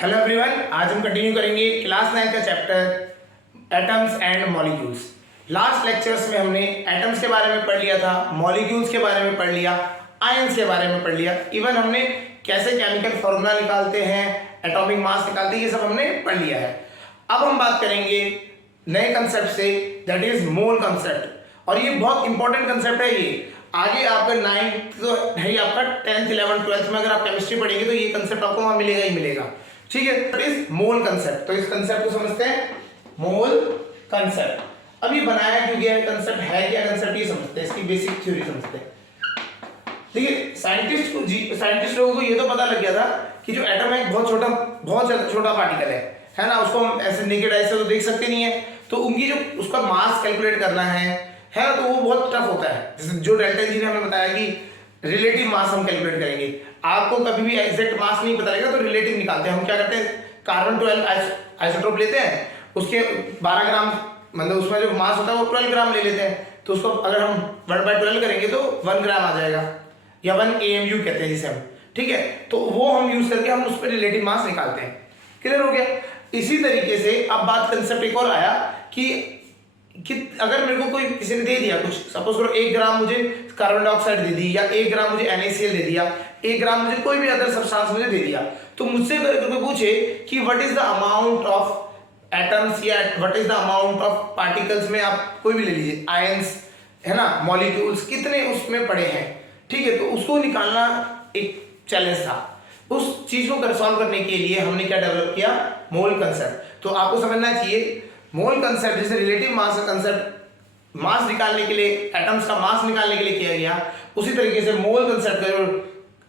Hello everyone, आज हम continue करेंगे क्लास 9 का chapter atoms and molecules. Last lectures में हमने एटम्स के बारे में पढ़ लिया था, मॉलिक्यूल्स के बारे में पढ़ लिया, आयंस के बारे में पढ़ लिया, इवन हमने कैसे केमिकल फॉर्मूला निकालते हैं, एटॉमिक मास निकालते हैं, ये सब हमने पढ़ लिया है। अब हम बात करेंगे नए कंसेप्ट से, दैट इज मोल कंसेप्ट। और ये बहुत इंपॉर्टेंट कंसेप्ट है। ये आगे आपका 9th तो है ही, आपका 10th 11th 12th में अगर आप केमिस्ट्री पढ़ेंगे तो ये कंसेप्ट आपको वहां मिलेगा ही मिलेगा। ठीक है, दैट इज मोल कंसेप्ट। तो इस कंसेप्ट को समझते हैं, मोल कंसेप्ट। अब ये बनाया क्यों गया है, कंसेप्ट है क्या, कंसेप्ट ये समझते हैं, इसकी बेसिक थ्योरी समझते हैं। देखिए, साइंटिस्ट लोगों को ये तो पता लग गया था कि जो एटम है बहुत छोटा पार्टिकल है ना, उसको हम ऐसे नेकेड आई से तो देख सकते नहीं है, तो उनकी जो उसका मास कैलकुलेट करना है ना, तो वो बहुत टफ होता है। जैसे जो डेल्टा जी ने हमें बताया कि रिलेटिव मास हम कैलकुलेट करेंगे, आपको कभी भी एग्जैक्ट मास नहीं पता लगेगा तो रिलेटिव निकालते हैं। हम क्या करते हैं, कार्बन 12 आइसोटोप लेते हैं, उसके 12 ग्राम मतलब उसमें जो मास होता है वो 12 ग्राम ले लेते हैं, तो उसको अगर हम 1/12 करेंगे तो 1 ग्राम आ जाएगा, या 1 AMU कहते हैं जिसे हम। ठीक है, तो वो हम यूज करके हम उस पर रिलेटिव मास निकालते हैं। क्लियर हो गया। इसी तरीके से अब बात कंसेप्ट एक और आया कि अगर मेरे को कोई किसी ने दे दिया कुछ, सपोज करो 1 ग्राम मुझे कार्बन डाइऑक्साइड दे दी, या 1 ग्राम मुझे NaCl दे दिया, 1 ग्राम मुझे कोई भी अदर सब्सटेंस मुझे दे दिया, तो मुझसे अगर कोई पूछे कि what is the amount of atoms या what is the amount of particles में, आप कोई भी ले लीजिए, आयंस है ना, मॉलिक्यूल्स कितने उसमें पड़े हैं, ठीक है, तो उसको निकालना एक चैलेंज था। उस चीज को सॉल्व करने के लिए हमने क्या डेवलप किया, मोल कंसेप्ट। तो आपको समझना चाहिए मोल कंसेप्ट जैसे रिलेटिव मास का कंसेप्ट मास निकालने के लिए, एटम्स का मास निकालने के लिए किया गया, उसी तरीके से मोल कंसेप्ट का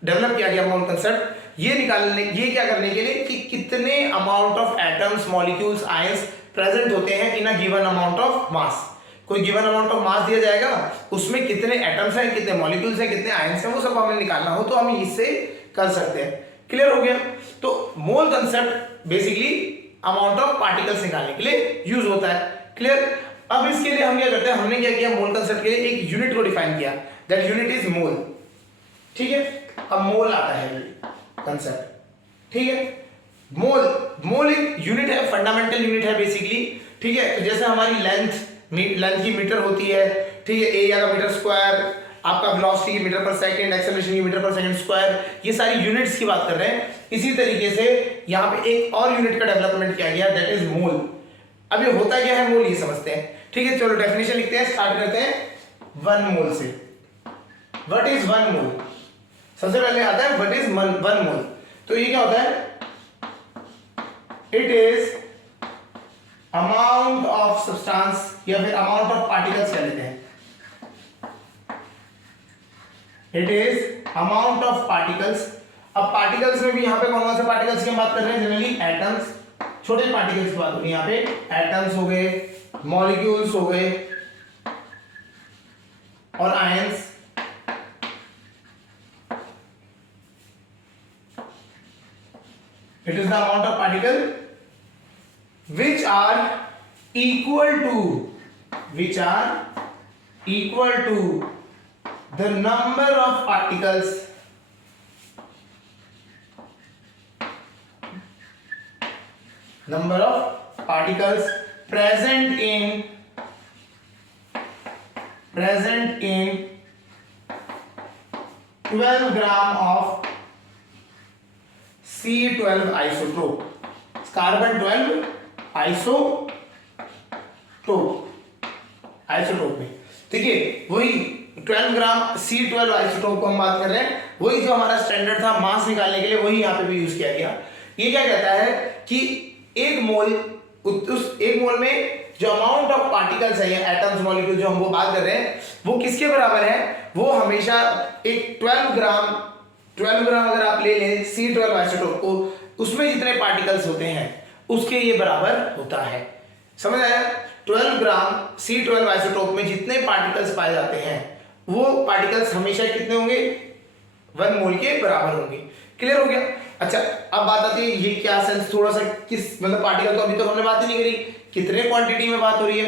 डेवलप किया गया मोल कंसेप्ट ये क्या करने के लिए कि कितने amount of atoms, molecules, ions present होते हैं in a given amount of mass. कोई गिवन अमाउंट ऑफ मास दिया जाएगा, उसमें कितने एटम्स हैं, कितने मॉलिक्यूल्स हैं, कितने आयंस हैं, वो सब हमें निकालना हो तो हम इससे कर सकते हैं। क्लियर हो गया। तो मोल concept basically amount of particles निकालने के लिए यूज होता है। क्लियर। अब इसके लिए हम क्या करते हैं, हमने क्या किया, मोल कंसेप्ट के लिए एक यूनिट को डिफाइन किया, दैट यूनिट इज मोल। ठीक है, अब मोल आता है कंसेप्ट। ठीक है, मोल एक यूनिट है, फंडामेंटल यूनिट है बेसिकली। ठीक है, तो जैसे हमारी लेंथ की मीटर होती है, ठीक है, एरिया का मीटर स्क्वायर, आपका वेलोसिटी की मीटर पर सेकंड, एक्सेलरेशन की मीटर पर सेकंड स्क्वायर, ये सारी यूनिट्स की बात कर रहे हैं। इसी तरीके से यहाँ पे एक और यूनिट का डेवलपमेंट किया गया, दैट इज मोल। अब ये होता क्या है मोल, ये समझते हैं। ठीक है, चलो डेफिनेशन लिखते हैं, स्टार्ट करते हैं 1 मोल से। व्हाट इज 1 मोल? सबसे पहले आता है व्हाट इज 1 मोल। तो ये क्या होता है, it is amount of substance या फिर अमाउंट ऑफ पार्टिकल्स कह लेते हैं। It is amount of particles. अब पार्टिकल्स में भी यहाँ पे कौन से पार्टिकल्स की हम बात कर रहे हैं, जनरली एटम्स, छोटे पार्टिकल्स की बात हो रही है यहाँ पे, एटम्स हो गए, मॉलिक्यूल्स हो गए और ions. It is the amount of particle which are equal to the number of particles present in 12 gram of C12 isotope, carbon 12 isotope में। देखिए वही 12 ग्राम C12 आइसोटोप को हम बात कर रहे हैं, वही जो हमारा स्टैंडर्ड था मास निकालने के लिए, वही यहाँ पे भी यूज किया गया। ये क्या कहता है कि एक मोल, उस एक मोल में जो अमाउंट ऑफ पार्टिकल्स है या एटम्स, मॉलिक्यूल जो हम वो बात कर रहे हैं, वो किसके बराबर है, वो हमेशा एक 12 ग्राम अगर आप ले लें C12 आइसोटोप को, उसमें जितने पार्टिकल्स होते हैं उसके ये बराबर होता है। समझ आया? 12 ग्राम C12 आइसोटोप में जितने पार्टिकल्स पाए जाते हैं वो पार्टिकल्स हमेशा कितने होंगे, 1 मोल के बराबर होंगे। क्लियर हो गया। अच्छा, अब बात आती है ये क्या सेंस, थोड़ा सा किस मतलब पार्टिकल, तो अभी तो हमने बात ही नहीं करी कितने क्वांटिटी में बात हो रही है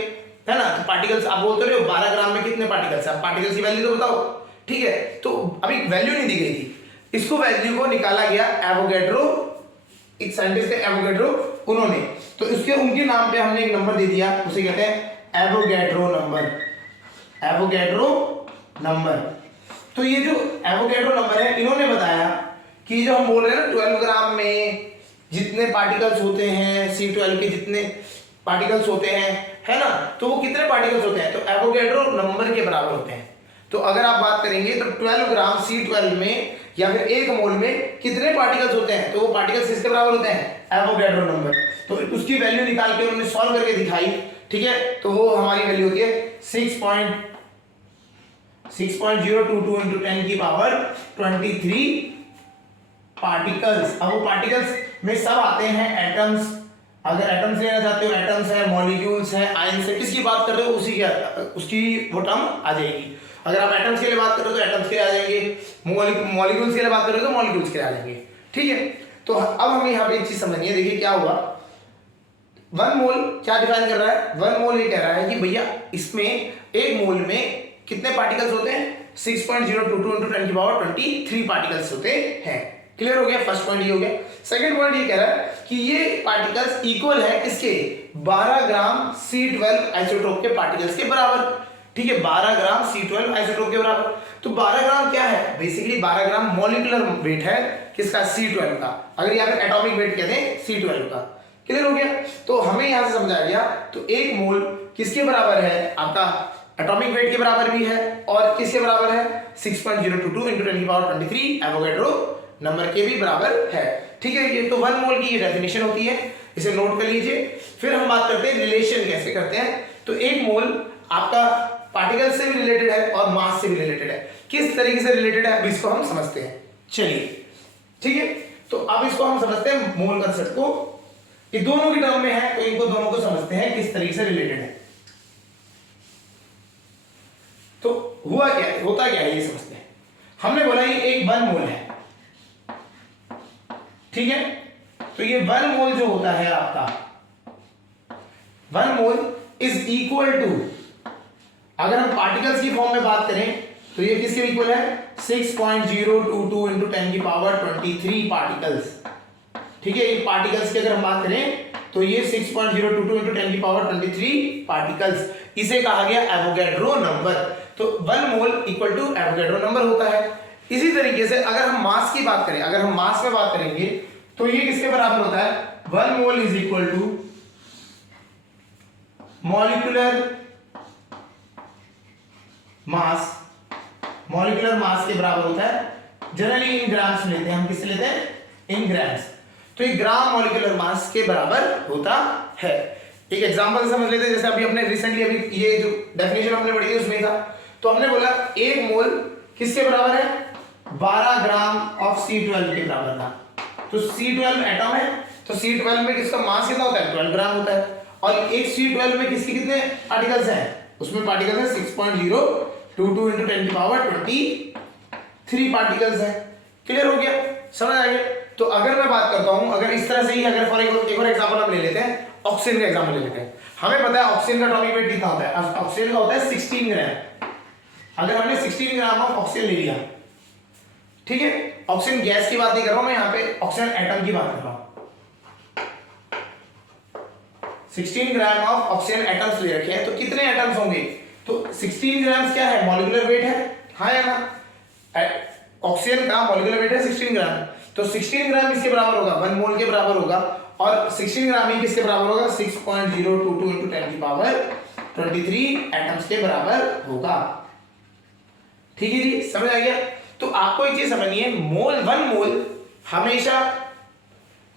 ना। तो पार्टिकल्स आप बोलते रहे हो 12 ग्राम में कितने पार्टिकल्स है, आप पार्टिकल्स की वैल्यू तो बताओ। ठीक है, तो अभी वैल्यू नहीं दी गई थी, इसको वैल्यू को निकाला गया एवोगैड्रो एक साइंटिस्ट थे एवोगैड्रो, उन्होंने, तो उसके उनके नाम पे हमने एक नंबर दे दिया, उसे कहते हैं एवोगैड्रो नंबर। Avogadro number. तो ये जो एवोगैड्रो नंबर है, इन्होंने बताया कि जो हम बोल रहे हैं ना 12 ग्राम में जितने पार्टिकल्स होते हैं, C12 के जितने पार्टिकल्स होते हैं, है ना, तो वो कितने पार्टिकल्स होते हैं, तो एवोगैड्रो नंबर के बराबर होते हैं। तो अगर आप बात करेंगे तो 12 ग्राम C12 में या फिर 1 मोल में कितने पार्टिकल्स होते हैं, तो वो पार्टिकल्स किसके बराबर होते हैं, एवोगैड्रो नंबर। तो उसकी वैल्यू निकाल के उन्होंने सॉल्व करके दिखाई, ठीक है, तो वो हमारी वैल्यू होती है 6.022 into 10 की पावर 23 पार्टिकल्स। अब वो पार्टिकल्स में सब आते हैं एटम्स, अगर एटम्स लेना चाहते हो एटम्स है, मॉलिक्यूल्स है, आयंस है, किसकी बात कर रहे हो उसकी वो टर्म आ जाएगी। अगर आप एटम्स के लिए बात कर रहे हो तो एटम्स के लिए आ जाएंगे, मॉलिक्यूल्स के लिए बात कर रहे हो तो मॉलिक्यूल्स के लिए आ जाएंगे, ठीक है। तो अब हमें यहाँ पे एक चीज समझनी है, देखिए क्या हुआ, 1 मोल क्या डिफाइन कर रहा है, 1 मोल ये कह रहा है कि भैया इसमें 1 मोल में कितने पार्टिकल्स होते हैं, 6.022 into 10 की पावर 23 पार्टिकल्स होते हैं। क्लियर हो गया, फर्स्ट पॉइंट ये हो गया। सेकंड पॉइंट ये कह रहा है कि ये पार्टिकल्स इक्वल है किसके, 12 ग्राम C12 आइसोटोप के पार्टिकल्स के बराबर, ठीक है, 12 ग्राम C12 आइसोटोप के बराबर। तो 12 ग्राम क्या है, बेसिकली 12 ग्राम मॉलिक्यूलर वेट है किसका, C12 का, अगर यहाँ पे एटॉमिक वेट कहते हैं C12 का। क्लियर हो गया, तो हमें यहां से समझ आ गया, तो 1 मोल किसके बराबर है, आपका एटॉमिक वेट के बराबर भी है, और किसके बराबर है, 6.022 into 10 की पावर 23 एवोगैड्रो नंबर के भी बराबर है, ठीक है। ये तो 1 मोल की ये डेफिनेशन होती है, इसे नोट कर लीजिए। फिर हम बात करते हैं रिलेशन कैसे करते हैं, तो 1 मोल आपका पार्टिकल से भी रिलेटेड है और मास से भी रिलेटेड है। किस तरीके से रिलेटेड है, अब इसको हम समझते हैं, चलिए, ठीक है। तो अब इसको हम समझते हैं मोल कंसेप्ट को, ये दोनों की टर्म में है, तो इनको दोनों को समझते हैं किस तरीके से रिलेटेड है। तो हुआ क्या है, होता क्या है ये समझते हैं। हमने बोला ये एक 1 मोल है, ठीक है, तो ये 1 मोल जो होता है आपका 1 मोल इज इक्वल टू, अगर हम पार्टिकल्स की फॉर्म में बात करें तो ये किसके इक्वल है, 6.022 into 10 की पावर 23 पार्टिकल्स, ठीक है। ये पार्टिकल्स की अगर हम बात करें तो ये 6.022 into 10 की पावर 23 पार्टिकल्स, इसे कहा गया एवोगैड्रो नंबर। तो 1 mole equal to Avogadro number होता है। इसी तरीके से अगर हम मास की बात करें, अगर हम मास में बात करेंगे तो ये किसके बराबर होता है, 1 mole is equal to molecular mass, molecular mass के बराबर होता है। जनरली इन ग्राम्स लेते हैं हम, किससे लेते हैं, इन ग्राम्स। तो ये ग्राम मॉलिक्यूलर मास के बराबर होता है। एक एग्जांपल समझ लेते हैं, जैसे अभी हमने रिसेंटली अभी ये जो डेफिनेशन हमने पढ़ी थी उसमें था, तो हमने बोला 1 मोल किसके बराबर है, 12 ग्राम ऑफ C12 के बराबर था। तो C12 एटम है, तो C12 में किसका मास कितना होता है, 12 ग्राम होता है, और एक C12 में किसके कितने पार्टिकल्स हैं, उसमें पार्टिकल्स हैं 6.022 into 10 की पावर 23 पार्टिकल्स हैं। क्लियर हो गया, समझ आ गया। तो अगर मैं बात करता हूं, अगर इस तरह से ही, अगर फॉर एक और एग्जांपल हम ले लेते हैं, ऑक्सीजन का एग्जांपल ले लेते हैं। हमें पता है ऑक्सीजन का एटॉमिक वेट कितना होता है, ऑक्सीजन का होता है 16 ग्राम। अगर हमने 16 ग्राम ऑफ ऑक्सीजन ले लिया, ठीक है, ऑक्सीजन गैस की बात नहीं कर रहा हूं मैं, यहां पे ऑक्सीजन एटम की बात कर रहा हूं। 16 ग्राम ऑफ ऑक्सीजन एटम्स ले रखे हैं, तो कितने एटम्स होंगे, तो 16 ग्राम क्या है, मॉलिक्यूलर वेट है, हाँ या ना, ऑक्सीजन का मॉलिक्यूलर वेट है 16 ग्राम, तो 16 ग्राम इसके बराबर होगा, 1 मोल के बराबर होगा, और 16 ग्राम ही किसके बराबर होगा, 6.022 into 10 की पावर 23 एटम्स के बराबर होगा। ठीक है जी, समझ आ गया। तो आपको एक चीज समझनी है, मोल 1 मोल हमेशा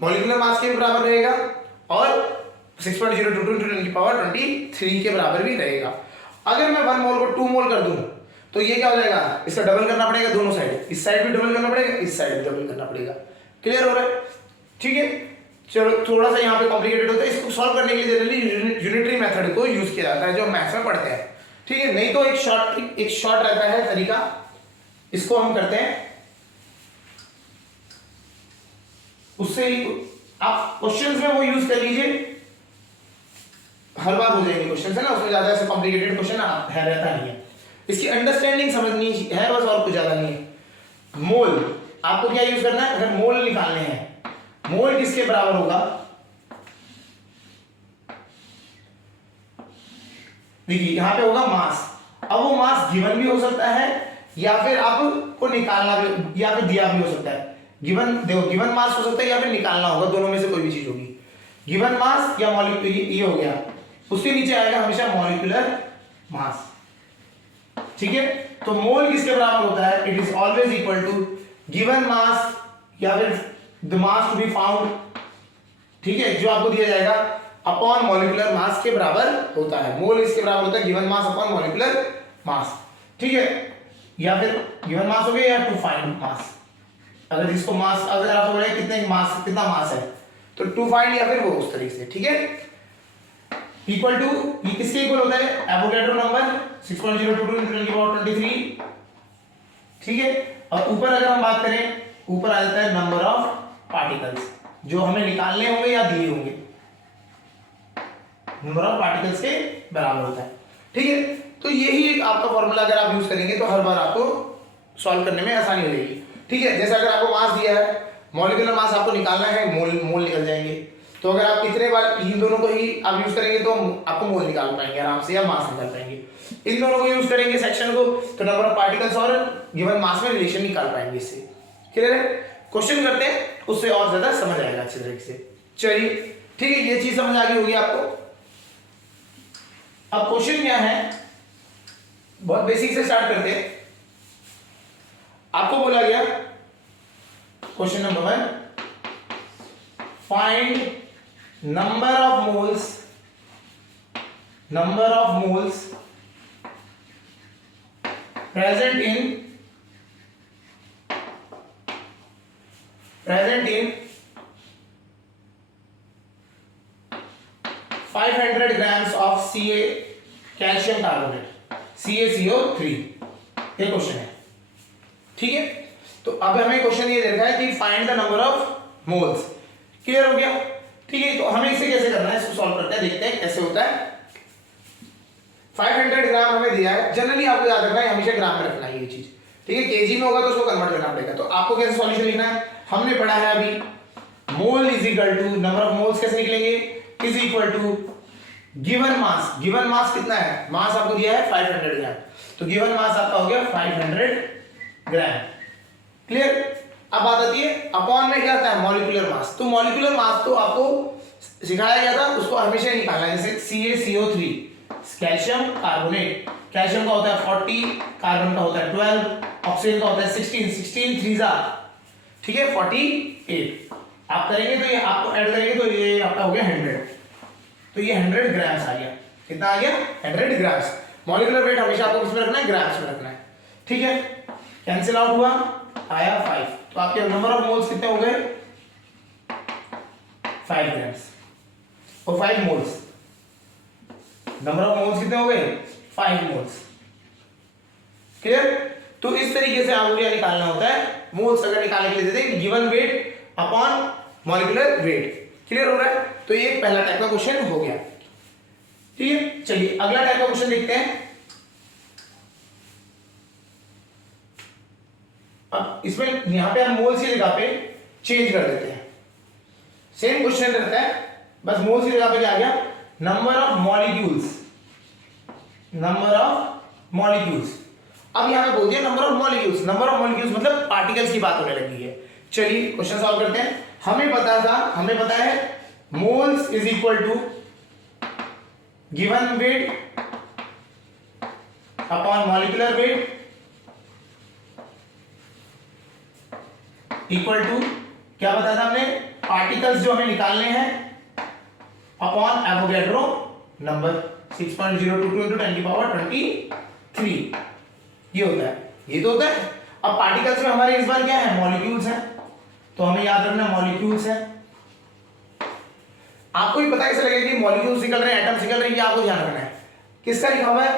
मॉलिक्यूलर मास के बराबर रहेगा और 6.022 into 10 की पावर 23 के बराबर भी रहेगा। अगर मैं 1 मोल को 2 मोल कर दूं तो ये क्या हो जाएगा, इसका डबल करना पड़ेगा दोनों साइड, इस साइड भी डबल करना पड़ेगा, इस साइड भी डबल करना पड़ेगा। क्लियर हो रहा है, ठीक है। चलो थोड़ा सा यहाँ पे कॉम्प्लिकेटेड होता है, इसको सॉल्व करने के लिए जनरली यूनिटरी मेथड को यूज किया जाता है जो मैथ्स में पढ़ते हैं, ठीक है। नहीं तो एक शॉर्ट रहता है तरीका, इसको हम करते हैं, उससे ही आप क्वेश्चंस में वो यूज कर लीजिए, हर बार हो जाएंगे क्वेश्चंस, है ना, उसमें ज्यादा ऐसे कॉम्प्लिकेटेड क्वेश्चन है रहता नहीं है, इसकी अंडरस्टैंडिंग समझनी है बस, और कुछ ज्यादा नहीं है। मोल आपको क्या यूज करना है, अगर मोल निकालने हैं मोल किसके बराबर होगा, देखिए यहां पे होगा मास। अब वो मास गिवन भी हो सकता है या फिर आपको निकालना भी या फिर दिया भी हो सकता है। गिवन देखो, गिवन मास हो सकता है या फिर निकालना होगा, दोनों में से कोई भी चीज होगी। गिवन मास या मॉलिक्यूलर, ये हो गया, उसके नीचे आएगा हमेशा मॉलिक्यूलर मास। ठीक है, तो मोल किसके बराबर होता है, it is always equal to given mass या फिर the mass to be found, ठीक है, जो आपको दिया जाएगा अपॉन मॉलिक्यूलर मास के बराबर होता है। मोल इसके बराबर होता है गिवन मास अपॉन मॉलिक्यूलर मास। ठीक है, या फिर गिवन मास हो गया या टू फाइंड मास, अगर जिसको मास, अगर आपको बोले कितने मास, कितना मास है, तो टू फाइंड या फिर वो उस तरीके से। ठीक है, इक्वल टू, ये किसके इक्वल होता है, एवोगैड्रो नंबर 6.022 × 10⁻23। ठीक है, और ऊपर अगर हम बात करें, ऊपर आ जाता है नंबर ऑफ पार्टिकल्स जो हमें निकालने होंगे या दिए होंगे, नंबर ऑफ पार्टिकल्स के बराबर होता है। ठीक है, तो यही एक आपका फॉर्मूला अगर आप यूज करेंगे तो हर बार आपको सॉल्व करने में आसानी हो जाएगी। ठीक है, जैसे अगर आपको मास दिया है, मॉलिक्यूलर मास आपको निकालना है, मोल निकल जाएंगे। तो अगर आप इतने बार इन दोनों को ही आप यूज करेंगे तो आपको मोल निकाल पाएंगे आराम से, या मास निकाल पाएंगे। इन दोनों को यूज करेंगे सेक्शन को, तो नंबर ऑफ पार्टिकल्स और गिवन मास में रिलेशन निकाल पाएंगे। इससे क्लियर है, क्वेश्चन करते हैं, उससे और ज्यादा समझ आएगा अच्छी तरीके से। चलिए ठीक है, ये चीज समझ आ गई होगी आपको। अब क्वेश्चन क्या है, बहुत बेसिक से स्टार्ट करते हैं। आपको बोला गया question number 1, find number of moles present in 500 grams of Ca calcium carbonate, CaCO3। ये क्वेश्चन है। ठीक है, तो अब हमें क्वेश्चन ये दे रखा है कि find the number of moles. Clear हो गया। ठीक है, तो हमें इसे कैसे करना है, इसको सॉल्व करते हैं, देखते हैं कैसे होता है। 500 ग्राम हमें दिया है, जनरली आपको याद रखना है, हमेशा ग्राम में रखना है ये चीज। ठीक है, केजी में होगा तो उसको कन्वर्ट करना पड़ेगा। तो आपको कैसे सॉल्यूशन लिखना है, हमने पढ़ा है अभी, mole is equal to, number of moles कैसे निकलेंगे, is equal to given mass. Given mass कितना है, मास आपको दिया है 500 ग्राम, तो गिवन मास आपका हो गया 500 ग्राम। क्लियर। अब बात आती है अपॉन में क्या आता है, मॉलिक्यूलर मास। तो मॉलिक्यूलर मास तो आपको सिखाया गया था, उसको हमेशा निकालना है। जैसे CaCO3 कैल्शियम कार्बोनेट, कैल्शियम का होता है 40, कार्बन का होता है 12, ऑक्सीजन का होता है 16 3 ठीक है 48। आप करेंगे तो ये आपको ऐड करेंगे तो ये आपका हो गया 100, तो ये 100 ग्राम्स आ गया। कितना आ गया, 100 ग्राम्स। मॉलिक्यूलर वेट हमेशा आपको किसमें रखना है, ग्राम्स में रखना है। ठीक है, कैंसिल आउट हुआ, आया 5, तो आपके नंबर ऑफ मोल्स कितने हो गए, 5 ग्राम्स और 5 मोल्स। नंबर ऑफ मोल्स कितने हो गए, 5 मोल्स। क्लियर। तो इस तरीके से आपको क्या निकालना होता है, मोल्स अगर निकालने के लिए देते हैं given weight upon molecular wait. Clear हो रहा है। तो ये पहला टाइप का क्वेश्चन हो गया। ठीक है, चलिए अगला टाइप का क्वेश्चन देखते हैं। अब इसमें यहां पे हम मोल्स की जगह पे चेंज कर देते हैं, सेम क्वेश्चन रहता है, बस मोल्स की जगह पे क्या आ गया, number of molecules. Number of molecules, अब यहां पे बोल दिया number of molecules. Number of molecules मतलब पार्टिकल्स की बात होने लगी है। चलिए क्वेश्चन सॉल्व करते हैं। हमें पता है moles is equal to given weight upon molecular weight equal to, क्या बताया था हमने, पार्टिकल्स जो हमें निकालने हैं अपॉन एवोगैड्रो नंबर 6.022 × 10⁻23। ये होता है, ये तो होता है। अब पार्टिकल्स में हमारे इस बार क्या है, मॉलिक्यूल्स हैं, तो हमें याद रखना मॉलिक्यूल्स है। आपको भी पता कैसे लगेगा कि मॉलिक्यूल्स निकल रहे हैं, एटम्स निकल रहे हैं, ये आपको ध्यान रखना है। किसका लिखा हुआ है,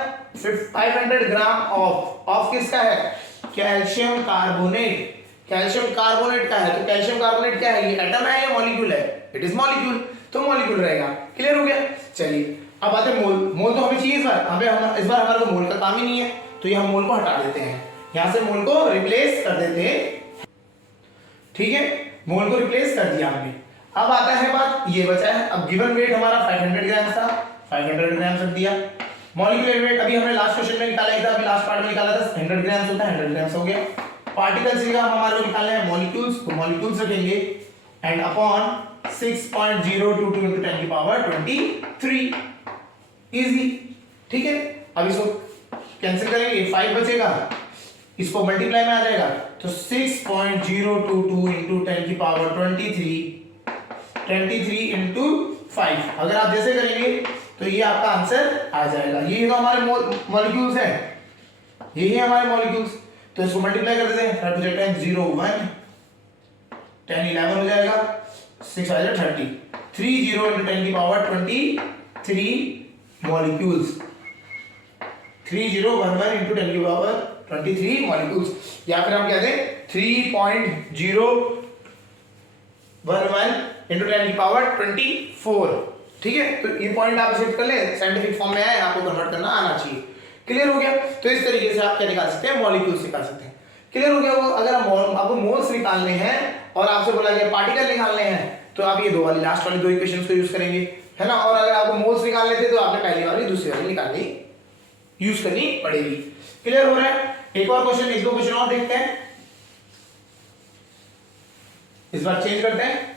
500 ग्राम ऑफ किसका है, कैल्शियम कार्बोनेट। कैल्शियम कार्बोनेट का है, तो कैल्शियम कार्बोनेट क्या है, ये एटम है या मॉलिक्यूल है, इट इज मॉलिक्यूल, तो मॉलिक्यूल रहेगा। क्लियर हो गया। चलिए अब आते हैं मोल। मोल तो हमें चाहिए इस बार हमारे को मोल का काम ही नहीं है, तो ये हम मोल को हटा देते हैं, यहां से मोल को रिप्लेस कर देते हैं। ठीक है, मोल को रिप्लेस कर दिया हमने। अब आता है बात, ये बचा है, अब गिवन वेट हमारा 500 ग्राम था, 500 ग्राम रख दिया। मॉलिक्यूलर वेट अभी हमने लास्ट क्वेश्चन में निकाला ही था, अभी लास्ट पार्ट में निकाला था, 100 ग्राम होता है, 100 ग्राम हो गया। पार्टिकल्स का हमारे को निकालना है मॉलिक्यूल्स, तो मॉलिक्यूल्स रखेंगे एंड अपॉन 6.022 into 10 की पावर 23, इजी। ठीक है, अब इसको कैंसिल करेंगे, 5 बचेगा, इसको मल्टीप्लाई में आ जाएगा, तो 6.022 into 10 की पावर 23 into 5, अगर आप जैसे करेंगे तो ये आपका आंसर आ जाएगा। ये तो हमारे मॉलिक्यूल्स हैं, यही है हमारे मॉलिक्यूल्स, तो इसको मल्टीप्लाई कर देते हैं, 0 1 10 11 हो जाएगा, 6 आ जाएगा 30, 30 into 10 की पावर 23 मॉलिक्यूल्स, 3011 into 10 की पावर 23 मॉलिक्यूल्स, या फिर हम कहते हैं 3.011 into 10 की पावर 24। ठीक है, तो ये पॉइंट आप सेट कर लें, साइंटिफिक फॉर्म में आए, आपको कन्वर्ट करना आना चाहिए। क्लियर हो गया? तो इस तरीके से आप क्या निकाल सकते हैं, मॉलिक्यूल्स निकाल सकते हैं। क्लियर हो गया? वो अगर आपको मोल्स निकालने हैं और आपसे बोला गया पार्टिकल निकालने हैं, तो आप ये दो वाली लास्ट वाली दो इक्वेशंस को यूज करेंगे, है ना। और अगर आपको मोल्स निकालने थे तो आपने पहली वाली दूसरी वाली निकालनी यूज करनी पड़ेगी। क्लियर हो रहा है? एक और क्वेश्चन, एक दो क्वेश्चन और देखते हैं, इस बार चेंज करते हैं।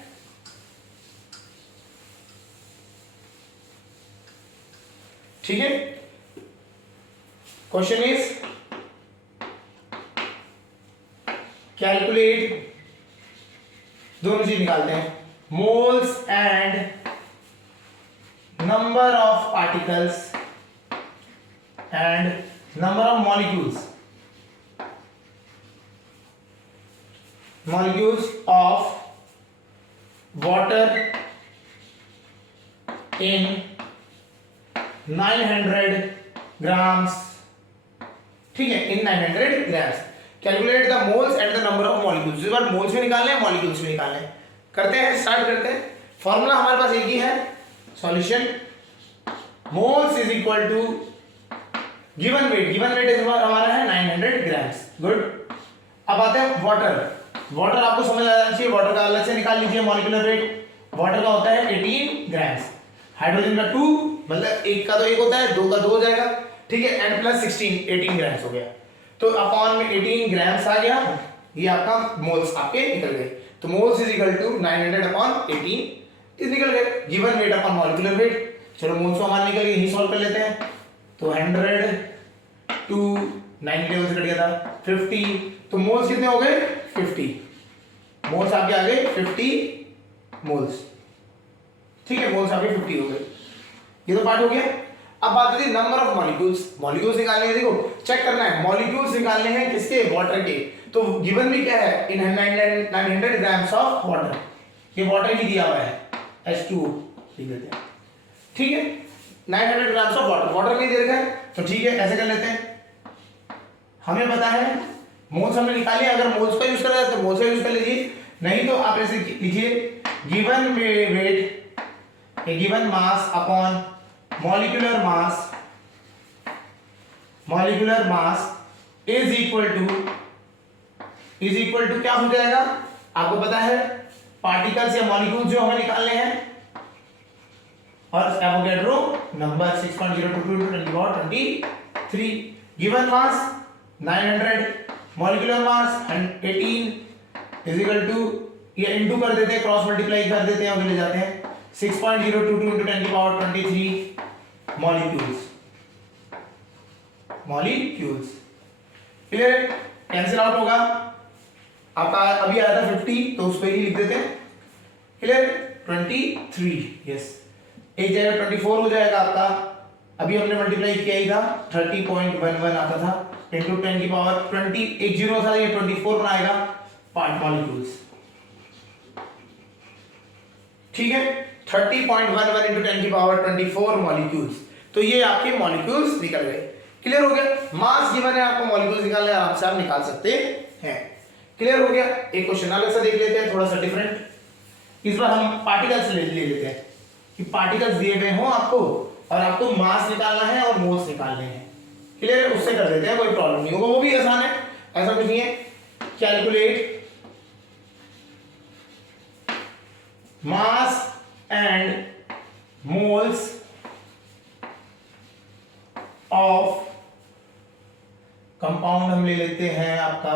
ठीक है, क्वेश्चन इज कैलकुलेट, दोनों चीज निकालते हैं, moles and number of particles and number of molecules of water in 900 grams। ठीक है, in 900 grams calculate the moles and the number of molecules. इस बार मोल्स भी निकालने हैं, मॉलिक्यूल्स भी निकालने हैं। करते हैं, स्टार्ट करते हैं। फॉर्मूला हमारे पास एक ही है, solution moles is equal to given weight हमारा है 900 ग्राम्स। गुड। अब आते हैं वाटर। वाटर आपको समझ आ जाना चाहिए, वाटर का अलग से निकाल लीजिए मॉलिक्यूलर वेट। वाटर का होता है 18 ग्राम्स, हाइड्रोजन का 2, मतलब एक का तो एक होता है, दो का दो हो जाएगा। ठीक है, एंड प्लस 16 18 ग्राम्स हो गया, तो अपॉन में 18 ग्राम्स आ गया, ये आपका मोल्स आपके निकल गए। तो moles is equal to 900 upon 18 is निकल गए, given weight upon molecular weight. चलो मोल्स को हमारे निकल गए, यही सॉल्व कर लेते हैं। तो 100 2 9 के से कट गया था 50, तो मोल्स कितने हो गए 50, मोल्स आपके आ गए 50 मोल्स। ठीक है, मोल्स आपके 50 हो गए, ये तो पार्ट हो गया। अब बात करें नंबर ऑफ मॉलिक्यूल्स। मॉलिक्यूल्स निकालने हैं, देखो चेक करना है, मॉलिक्यूल्स निकालने हैं किसके, वाटर के। तो गिवन भी क्या है, इन 900 ग्राम्स ऑफ वाटर, ये वाटर ही दिया हुआ है H2O लिख देते हैं। ठीक है, 900 ग्राम्स ऑफ वाटर, वाटर नहीं दे रखा है, तो ठीक है ऐसे कर लेते हैं। हमें पता है मोल्स हमने निकाले, अगर मोल्स का यूज कर रहे हैं तो मोल्स का यूज कर लीजिए, नहीं तो आप ऐसे लिखिए given weight given mass upon molecular mass is equal to क्या हो जाएगा, आपको पता है पार्टिकल्स या मॉलिक्यूल्स जो हमें निकालने हैं, और Avogadro number 6.022 × 10⁻23, given mass 900, molecular mass 18 is equal to, ये इनटू कर देते हैं, क्रॉस मल्टीप्लाई कर देते हैं, आगे ले जाते हैं 6.022 × 10⁻23 मॉलिक्यूल्स। क्लियर? कैंसिल आउट होगा आपका, अभी आया था 50 तो उस पर ही लिख देते हैं। क्लियर? 23, यस, एक जगह 24 हो जाएगा आपका, अभी हमने मल्टीप्लाई किया ही था, 30.11 आता था इंटू 10⁻20, एक जीरो था, ये 24 बनाएगा पार्ट मॉलिक्यूल्स। ठीक है, 30.11 इंटू 10⁻24 मॉलिक्यूल्स, तो ये आपके मॉलिक्यूल्स निकल गए। क्लियर हो गया? मास गिवन है, आपको मॉलिक्यूल्स निकालने आराम से आप निकाल सकते हैं। क्लियर हो गया? एक क्वेश्चन अलग सा देख लेते हैं, थोड़ा सा डिफरेंट, इस बार हम पार्टिकल्स ले लेते हैं कि पार्टिकल्स दिए हुए हों आपको और आपको मास निकालना है और मोल्स निकालने हैं। क्लियर है? उससे कर देते हैं, कोई प्रॉब्लम नहीं होगा, वो भी आसान है, ऐसा कुछ नहीं है। Calculate mass and moles of compound हम ले लेते हैं आपका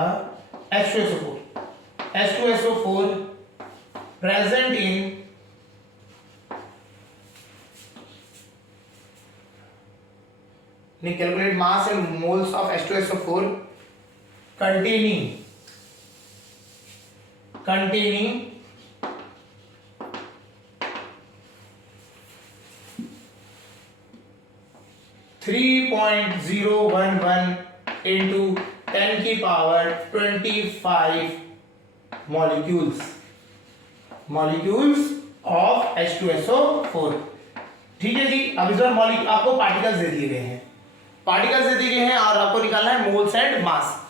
H2SO4 H2SO4 present in calculate mass and moles of H2SO4 containing 3.011 into 10 की पावर 25 मॉलिक्यूल्स ऑफ H2SO4। ठीक है जी। अब इस बार मॉलिक्यूल आपको पार्टिकल्स दे दिए गए हैं, और आपको निकालना है मोल्स एंड मास।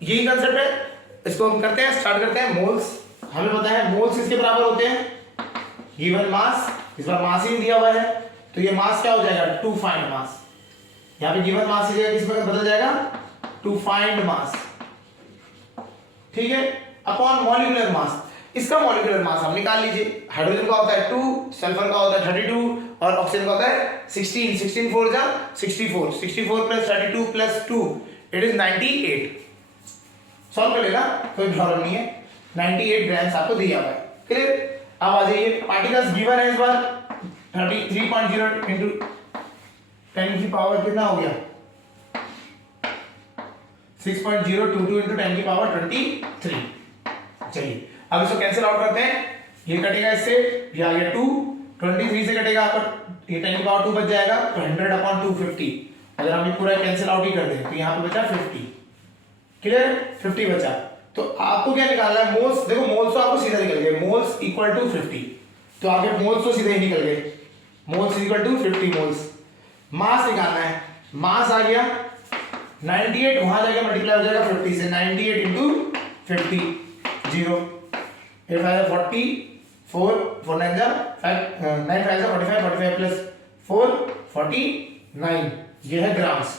यही कंसेप्ट है। इसको हम करते हैं, स्टार्ट करते हैं। मोल्स हमें पता है मोल्स किसके बराबर होते हैं, गिवन मास। इस बार मास ही दिया हुआ है तो ये मास क्या हो जाएगा, टू फाइंड मास। यहाँ पे गिवन मास की जगह किस में बदल जाएगा, टू फाइंड मास। ठीक है, अपॉन मॉलिक्यूलर मास। इसका मॉलिक्यूलर मास हम निकाल लीजिए। हाइड्रोजन का होता है 2, सल्फर का होता है 32 और ऑक्सीजन का होता है 16। 16 4 जा 64, 64 plus 32 plus 2 it is 98। Solve कर लेना, कोई प्रॉब्लम नहीं है। 98 ग्राम्स आपको दिया हुआ है। क्लियर। अब आ जाइए, पार्टिकल्स गिवन है इस बार 33.0 इंटू 10 की पावर कितना हो गया, 6.022 इंटू 10 की पावर 23। चलिए अब इसको कैंसिल आउट करते हैं। ये कटेगा इससे, ये आ गया 2, 23 से कटेगा आपका, ये 10 की पावर 2 बच जाएगा तो 100/250। अगर हम ये पूरा कैंसिल आउट ही कर दें तो यहाँ पे बचा 50। क्लियर, 50 बचा। तो आपको क्या निकालना है, मोल्स। देखो मोल्स तो आपको सीधा निकल गए, मोल्स इक्वल टू 50, तो आगे मोल्स तो सीधे ही निकल गए। Moles equal to 50 moles. Mass निकालना है, मास आ गया 98, वहां जाके मल्टीप्लाई हो जाएगा 50 से। 98 इंटू 50 0 8 5 40 4 4 9 जा 5 9 5 जा 45 45 प्लस 4 49। ये है ग्राम्स।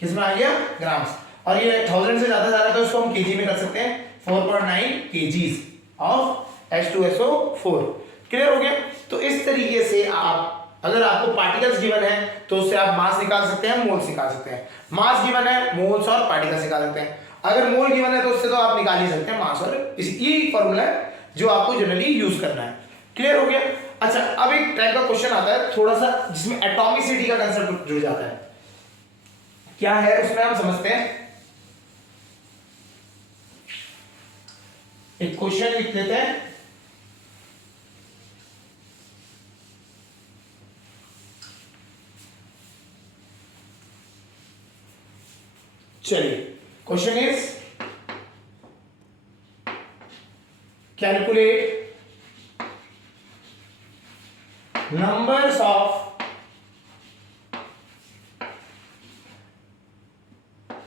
किस में आ गया, ग्राम्स। और ये 1000 से ज्यादा जा रहा है तो इसको हम केजी में कर सकते हैं। 4.9 kgs ऑफ H2SO4। क्लियर हो गया। तो इस तरीके से आप, अगर आपको पार्टिकल्स गिवन है तो उससे आप मास निकाल सकते हैं, मोल्स निकाल सकते हैं। मास गिवन है, मोल्स और पार्टिकल्स निकाल सकते हैं। अगर मोल गिवन है तो उससे तो आप निकाल ही सकते हैं मास और यही फॉर्मूला है जो आपको जनरली यूज करना है। क्लियर हो गया। अच्छा, अब एक टाइप का क्वेश्चन आता है थोड़ा सा जिसमें एटॉमिसिटी का कंसेप्ट जुड़ जाता है। क्या है उसमें हम समझते हैं। एक क्वेश्चन लिख लेते हैं। चलिए, question is calculate numbers of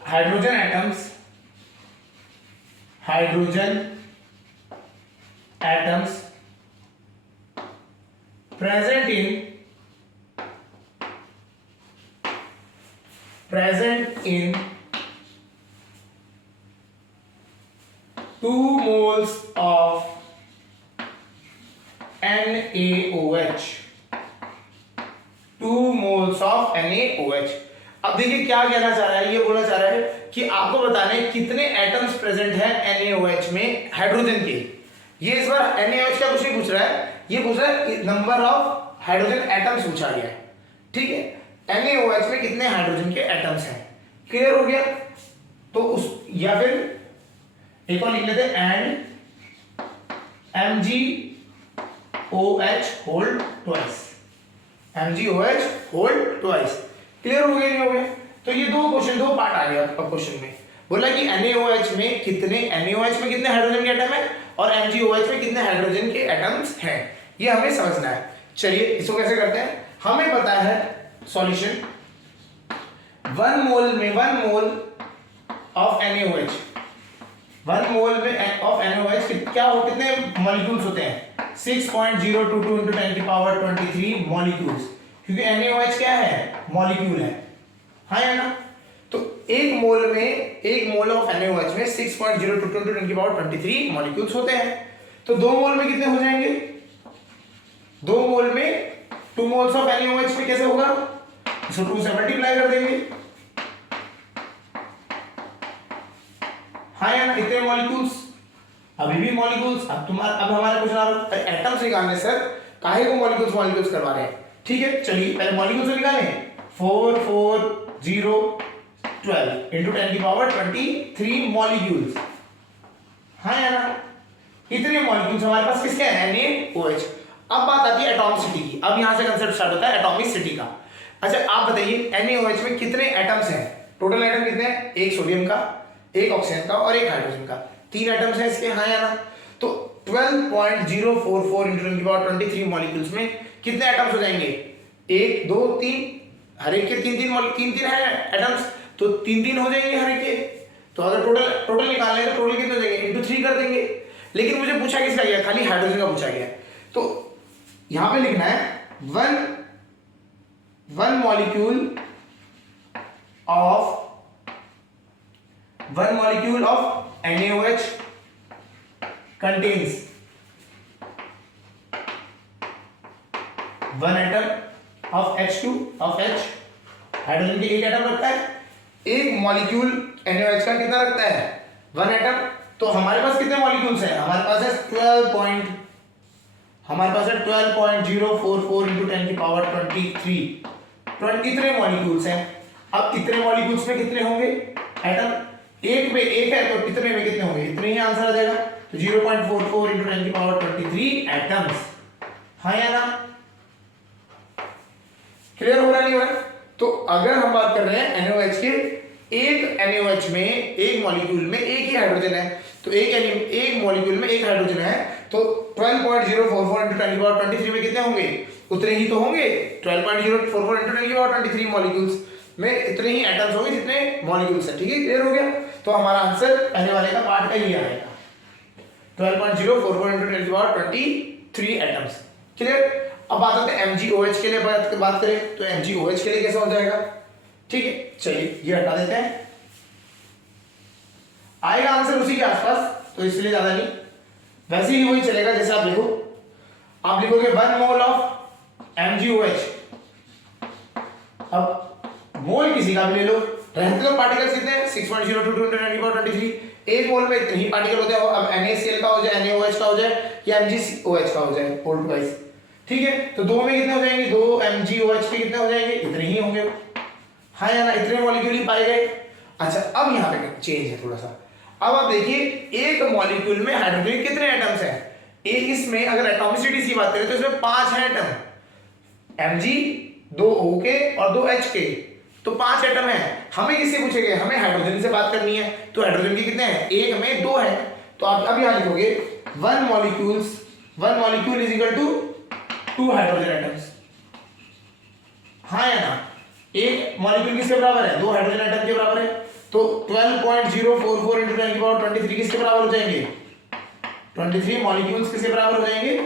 hydrogen atoms present in 2 moles of NaOH। 2 moles of NaOH। अब देखिए क्या कहना चाह रहा है, ये बोलना चाह रहा है कि आपको बताना है कितने एटम्स प्रेजेंट हैं NaOH में हाइड्रोजन के। ये इस बार NaOH का कुछ नहीं पूछ रहा है, ये पूछ रहा है नंबर ऑफ हाइड्रोजन एटम्स पूछा गया है। ठीक है, NaOH में कितने हाइड्रोजन के एटम्स हैं। क्लियर हो गया। तो उस, या फिर एक और लिख लेते हैं, and MgOH whole twice. MgOH whole twice. Clear हो गया, नहीं हो गया। तो ये दो पार्ट आ गया आपका क्वेश्चन में। बोला कि NaOH में कितने हाइड्रोजन के एटम है और MgOH में कितने हाइड्रोजन के एटम्स हैं, ये हमें समझना है। चलिए इसको कैसे करते हैं। हमें पता है सॉल्यूशन, 1 मोल ऑफ NaOH, 1 मोल में ऑफ NaOH क्या हो, कितने मॉलिक्यूल्स होते हैं, 6.022 into 10 की पावर 23 मॉलिक्यूल्स। क्योंकि NaOH क्या है, मॉलिक्यूल है, हाँ या ना। तो एक मोल ऑफ NaOH में 6.022 into 10 की पावर 23 मॉलिक्यूल्स होते हैं। तो 2 मोल में कितने हो जाएंगे, 2 मोल्स ऑफ NaOH में कैसे होगा, इसको 2 से मल्टीप्लाई कर देंगे, हाँ या ना, इतने मॉलिक्यूल्स, अभी भी मॉलिक्यूल्स। अब हमारा क्वेश्चन एटम्स निकालने सर, काहे को मॉलिक्यूल्स करवा रहे हैं, ठीक है। चलिए पहले मॉलिक्यूल्स निकालें। 4 4 0 12 इंटू 10 की पावर 23 मॉलिक्यूल्स, हाँ या ना, इतने मॉलिक्यूल्स हमारे पास किसके हैं, NaOH। अब बात आती है एटॉमिसिटी की। अब यहां से कंसेप्ट स्टार्ट होता है एटॉमिसिटी का। अच्छा आप बताइए NaOH में कितने एटम्स हैं, टोटल एटम कितने हैं, एक सोडियम का, एक ऑक्सीजन का और एक हाइड्रोजन का, 3 एटम्स हैं इसके, हाँ या ना। तो 12.044 इंटू 10 की पावर 23 मॉलिक्यूल्स में कितने एटम्स हो जाएंगे, 1 2 3, हर एक के 3 है एटम्स, तो 3 हो जाएंगे हर एक के। तो अगर टोटल निकालना है तो टोटल कितने हो जाएंगे, इंटू 3 कर देंगे। लेकिन मुझे पूछा किसका गया, खाली हाइड्रोजन का पूछा गया। तो यहां पे लिखना है one molecule of NaOH contains 1 atom of H2 of H, hydrogen के एक एटम रखता है, एक मॉलिक्यूल NaOH का कितना रखता है, 1 एटम। तो हमारे पास कितने मॉलिक्यूल्स हैं, हमारे पास है 12.044 इंटू 10 की पावर 23 इतने मॉलिक्यूल्स हैं। अब इतने मॉलिक्यूल्स में कितने होंगे एटम, एक में एक है तो इतने में कितने होंगे, इतने ही आंसर आ जाएगा। तो 0.44 इंटू 10 की पावर 23 एटम्स, हाँ या ना, क्लियर हो रहा नहीं हो रहा। तो अगर हम बात कर रहे हैं NaOH के, एक NaOH में एक मॉलिक्यूल में एक ही हाइड्रोजन है, तो एक मॉलिक्यूल में एक हाइड्रोजन है, तो 12.044 इंटू 10 की पावर 23 में कितने होंगे, उतने ही तो होंगे। 12.044 इंटू 10 की पावर 23 मॉलिक्यूल्स में इतने ही एटम्स होंगे जितने मॉलिक्यूल्स हैं, ठीक है, क्लियर हो गया। तो हमारा आंसर पहले वाले का पार्ट का ही आएगा, 12.044 इंटू 10 की पावर 23 एटम्स, क्लियर। अब बात आते हैं MgOH के लिए बात करें तो MgOH के लिए कैसा हो जाएगा, ठीक है। चलिए ये हटा देते हैं, आएगा आंसर उसी के आसपास, तो इसलिए ज्यादा नहीं, वैसे ही वही चलेगा जैसे आप लिखो। आप लिखोगे 1 मोल ऑफ MgOH। अब मोल किसी का भी ले लो, रहते तो पार्टिकल्स कितने हैं, 6.022 इंटू 10 की पावर 23, एक मोल में इतने ही पार्टिकल होते हैं। अब NaCl का हो जाए, NaOH का हो जाए या MgOH का हो जाए, पोर्ट वाइज, ठीक है। तो दो में कितने हो जाएंगे, 2 MgOH के कितने हो जाएंगे, इतने ही होंगे, हाँ या ना, इतने मॉलिक्यूल ही पाए गए। अच्छा अब यहाँ पे चेंज है थोड़ा सा। अब आप देखिए एक मॉलिक्यूल में हाइड्रोजन कितने एटम्स हैं, एक इसमें अगर एटॉमिसिटी की बात करें तो इसमें 5 है एटम, Mg 2 O के और 2 H के, तो 5 एटम है। हमें किससे पूछेंगे, हमें हाइड्रोजन से बात करनी है, तो हाइड्रोजन के कितने हैं, एक में 2 है। तो आप अब यहां लिखोगे 1 molecule is equal to 2 hydrogen atoms, हाँ या ना। एक मॉलिक्यूल किसके बराबर है, 2 हाइड्रोजन एटम के बराबर है। तो 12.044 इंटू 10 की पावर 23 किसके बराबर हो जाएंगे, 23 मॉलिक्यूल्स किसके बराबर हो जाएंगे,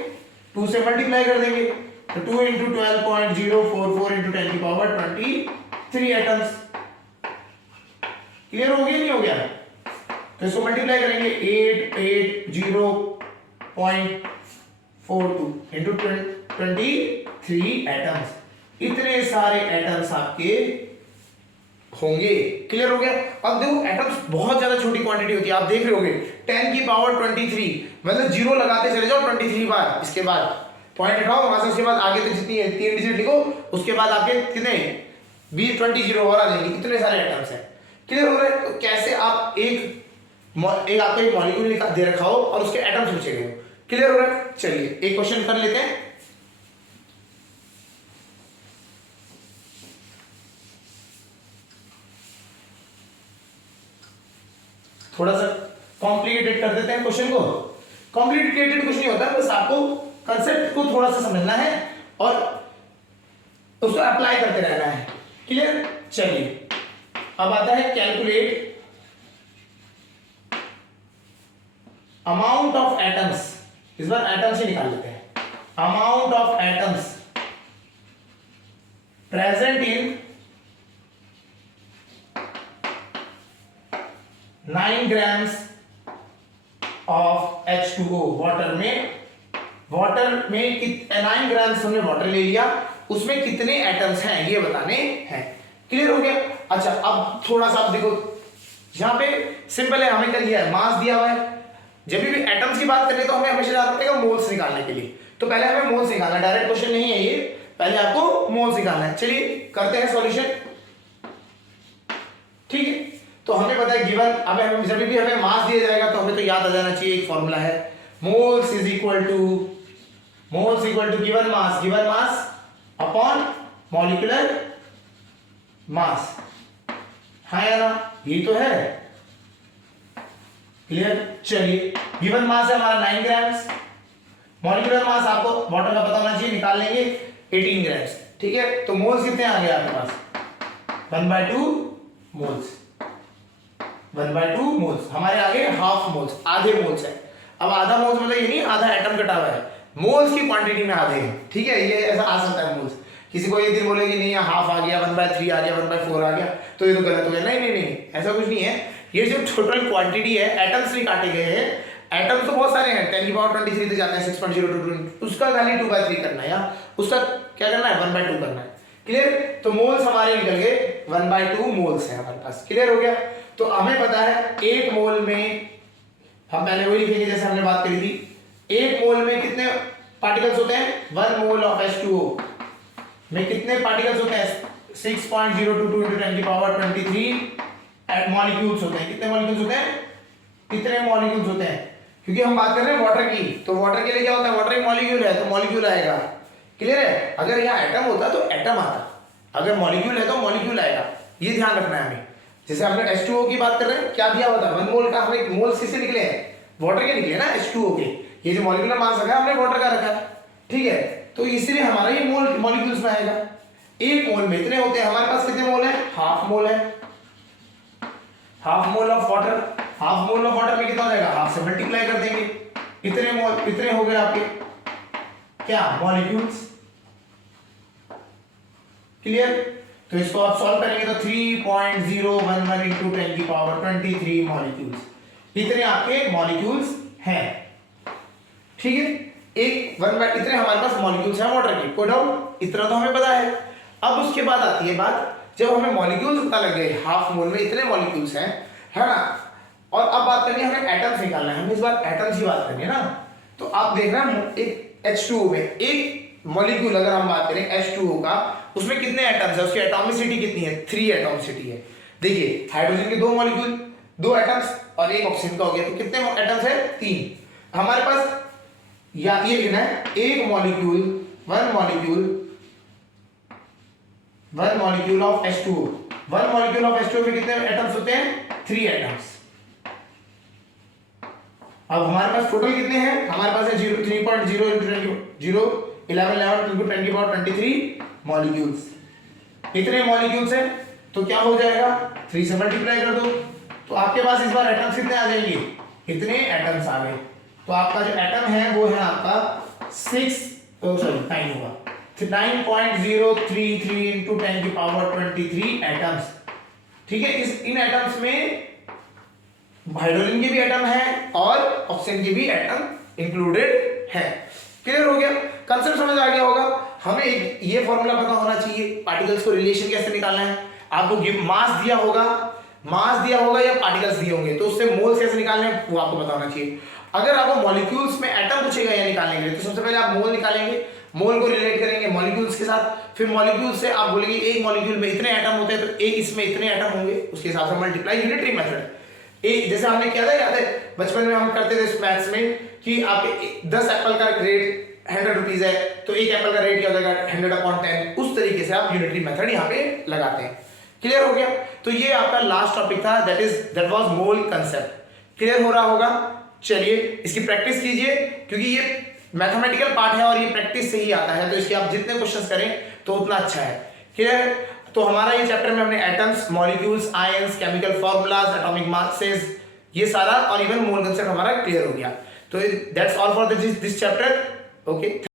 2 से मल्टीप्लाई कर देंगे, तो 2 इंटू 12.044 इंटू 10 की पावर 23 एटम्स, क्लियर हो गया नहीं हो गया। तो इसको मल्टीप्लाई करेंगे 880.42 इंटू 23 एटम्स, इतने सारे एटम्स आपके होंगे, क्लियर हो गया। अब देखो एटम्स बहुत ज्यादा छोटी क्वांटिटी होती है, आप देख रहे होगे 10 की पावर 23, मतलब जीरो लगाते चले जाओ 23 बार, इसके बाद पॉइंट उठाओ वहां से, उसके बाद आगे तक जितनी है 3 डिजिट लिखो, उसके बाद आपके कितने 20 जीरो और आ जाएंगे, इतने सारे एटम्स हैं, क्लियर हो रहा है। तो कैसे आप एक आपका एक मॉलिक्यूल दे रखा हो और उसके एटम्स पूछे गए, क्लियर हो रहा है। चलिए एक क्वेश्चन कर लेते हैं। थोड़ा सा कॉम्प्लिकेटेड कर देते हैं क्वेश्चन को। कॉम्प्लिकेटेड कुछ नहीं होता, बस आपको कंसेप्ट को थोड़ा सा समझना है और उसको अप्लाई करते रहना है, क्लियर। चलिए अब आता है कैलकुलेट अमाउंट ऑफ एटम्स, इस बार एटम्स ही निकाल लेते हैं। Amount of atoms present in 9 grams of H2O, water में 9 ग्राम्स हमने वाटर ले लिया उसमें कितने एटम्स हैं ये बताने हैं। क्लियर हो गया। अच्छा अब थोड़ा सा आप देखो, यहाँ पे सिंपल है, हमें क्या दिया है, मास दिया हुआ है। जब भी एटम्स की बात करें तो हमें हमेशा जाना पड़ेगा मोल्स निकालने के लिए। तो पहले हमें मोल्स निकालना है, डायरेक्ट क्वेश्चन नहीं है ये, पहले आपको मोल्स निकालना है। चलिए करते हैं सॉल्यूशन। ठीक है, तो हमें पता है गिवन, अब हमें जब भी हमें मास दिया जाएगा तो हमें तो याद आ जाना चाहिए, एक फॉर्मूला है, moles is equal to given mass upon molecular mass. हाँ या ना, यही तो है। क्लियर। चलिए गिवन मास है हमारा 9 ग्राम्स, मॉलिक्यूलर मास आपको वाटर का पता होना चाहिए, निकाल लेंगे 18 ग्राम्स। ठीक है, तो मोल्स कितने आ गए आपके पास, 1/2 मोल्स, 1/2 मोल्स। हमारे आगे हाफ मोल्स, आधे मोल्स है। अब आधा मोल्स मतलब ये नहीं आधा एटम कटा हुआ है, मोल्स की क्वांटिटी में आधे हैं। ठीक है, ये ऐसा आ सकता है मोल्स। किसी को एक दिन बोलेगी नहीं हाफ आ गया, 1/3 आ गया, 1/4 आ गया, तो ये तो गलत हो गया। नहीं, ऐसा कुछ नहीं है। ये जो टोटल क्वांटिटी है, एटम्स नहीं काटे गए हैं, एटम्स तो बहुत सारे हैं, 10⁻23 तक जाते हैं, 6.022, उसका खाली 2/3 करना है, या उसका क्या करना है, 1/2 करना है। क्लियर। तो मोल्स हमारे निकल गए 1/2 मोल्स है हमारे पास। क्लियर हो गया। तो हमें पता है एक मोल में, हम पहले वही लिखेंगे जैसे हमने बात करी थी, एक मोल में कितने पार्टिकल्स होते हैं, 1 मोल ऑफ H2O में कितने पार्टिकल्स होते हैं, 6.022 × 10⁻23 मॉलिक्यूल्स होते हैं। कितने मॉलिक्यूल्स होते हैं, कितने मॉलिक्यूल्स होते हैं, क्योंकि हम बात कर रहे हैं वाटर की, तो वाटर के लिए क्या होता है, वाटर एक मॉलिक्यूल है तो मॉलिक्यूल आएगा। क्लियर है। अगर यहाँ एटम होता तो एटम आता, अगर मॉलिक्यूल है तो मॉलिक्यूल आएगा, ये ध्यान रखना है हमें। जैसे हमने H2O की बात कर रहे हैं, क्या दिया हुआ था, 1 मोल का, हमें मोल्स किससे निकले हैं, वाटर के निकले ना, H2O के। ये जो मॉलिक्यूलर मास रखा है हमने वाटर का रखा है। ठीक है, तो इसलिए हमारा ये मोल मॉलिक्यूल्स में आएगा। एक मोल में इतने होते हैं, हमारे पास कितने मोल है, हाफ मोल है, half mole of water. Half mole of water में कितना हो जाएगा, हाफ से मल्टीप्लाई कर देंगे, कितने मोल, कितने हो गए आपके क्या, मॉलिक्यूल्स। क्लियर। तो इसको आप सॉल्व करेंगे तो 3.011 × 10⁻23 मॉलिक्यूल्स, इतने आपके मॉलिक्यूल्स हैं। ठीक है, एक 1 इतने हमारे पास मॉलिक्यूल्स हैं वाटर के, कोई डाउट, इतना तो हमें पता है। अब उसके बाद आती है बात, जब हमें मॉलिक्यूल्स पता लग गए, हाफ मोल में इतने मॉलिक्यूल्स हैं, है ना, और अब बात करनी है हमें एटम्स निकालना है, हमें इस बार एटम्स की बात करनी है ना। तो आप देख रहे हैं एक H2O में एक मॉलिक्यूल, अगर हम बात करें H2O का, उसमें कितने एटम्स है, उसकी एटॉमिसिटी कितनी है, 3 एटॉमिसिटी है। देखिए हाइड्रोजन के 2 मॉलिक्यूल, 2 एटम्स, और एक ऑक्सीजन का हो गया, तो कितने एटम्स है, 3। हमारे पास या ये लिखना है, एक molecule, one molecule of H2O, 1 molecule of H2O में कितने एटम्स होते हैं, 3 एटम्स। अब हमारे पास टोटल कितने हैं, हमारे पास है 11 × 10⁻23 मॉलिक्यूल्स। इतने मॉलिक्यूल्स हैं तो क्या हो जाएगा, 3 से मल्टीप्लाई कर दो, तो आपके पास इस बार एटम्स कितने आ जाएंगे, इतने एटम्स आ गए। तो आपका जो एटम है वो है आपका 9 होगा, 9.033 × 10⁻23 एटम्स। ठीक है, इन एटम्स में हाइड्रोजन के भी एटम है और ऑक्सीजन के भी एटम इंक्लूडेड है। क्लियर हो गया, कंसेप्ट समझ आ गया होगा। हमें ये फॉर्मूला पता होना चाहिए, पार्टिकल्स को रिलेशन कैसे निकालना है। आपको मास दिया होगा या पार्टिकल्स दिए होंगे, तो उससे मोल्स कैसे निकालने हैं वो आपको पता होना चाहिए। अगर आपको मॉलिक्यूल्स में एटम पूछेगा या निकालने के लिए, तो सबसे पहले आप मोल निकालेंगे, मोल को रिलेट करेंगे मॉलिक्यूल्स के साथ, फिर मॉलिक्यूल्स से आप बोलेंगे एक मॉलिक्यूल में इतने एटम होते हैं तो एक इसमें इतने एटम होंगे, उसके हिसाब से मल्टीप्लाई, यूनिटरी मेथड। एक जैसे हमने किया था, याद है बचपन में हम करते थे मैथ्स में कि आप 10 एप्पल का रेट 100 रुपीज है, तो एक एप्पल का रेट क्या हो जाएगा, 100/10। उस तरीके से आप यूनिटरी मेथड यहाँ पे लगाते हैं। क्लियर हो गया। तो ये आपका लास्ट टॉपिक था, that was mole concept. Clear हो रहा होगा। चलिए इसकी प्रैक्टिस कीजिए, क्योंकि ये मैथमेटिकल पार्ट है और ये प्रैक्टिस से ही आता है, तो इसके आप जितने क्वेश्चंस करें तो उतना अच्छा है। क्लियर। तो हमारा ये चैप्टर में हमने atoms, molecules, ions, chemical formulas, atomic masses, ये सारा और इवन मोल कंसेप्ट हमारा क्लियर हो गया। तो that's all for this chapter. Okay.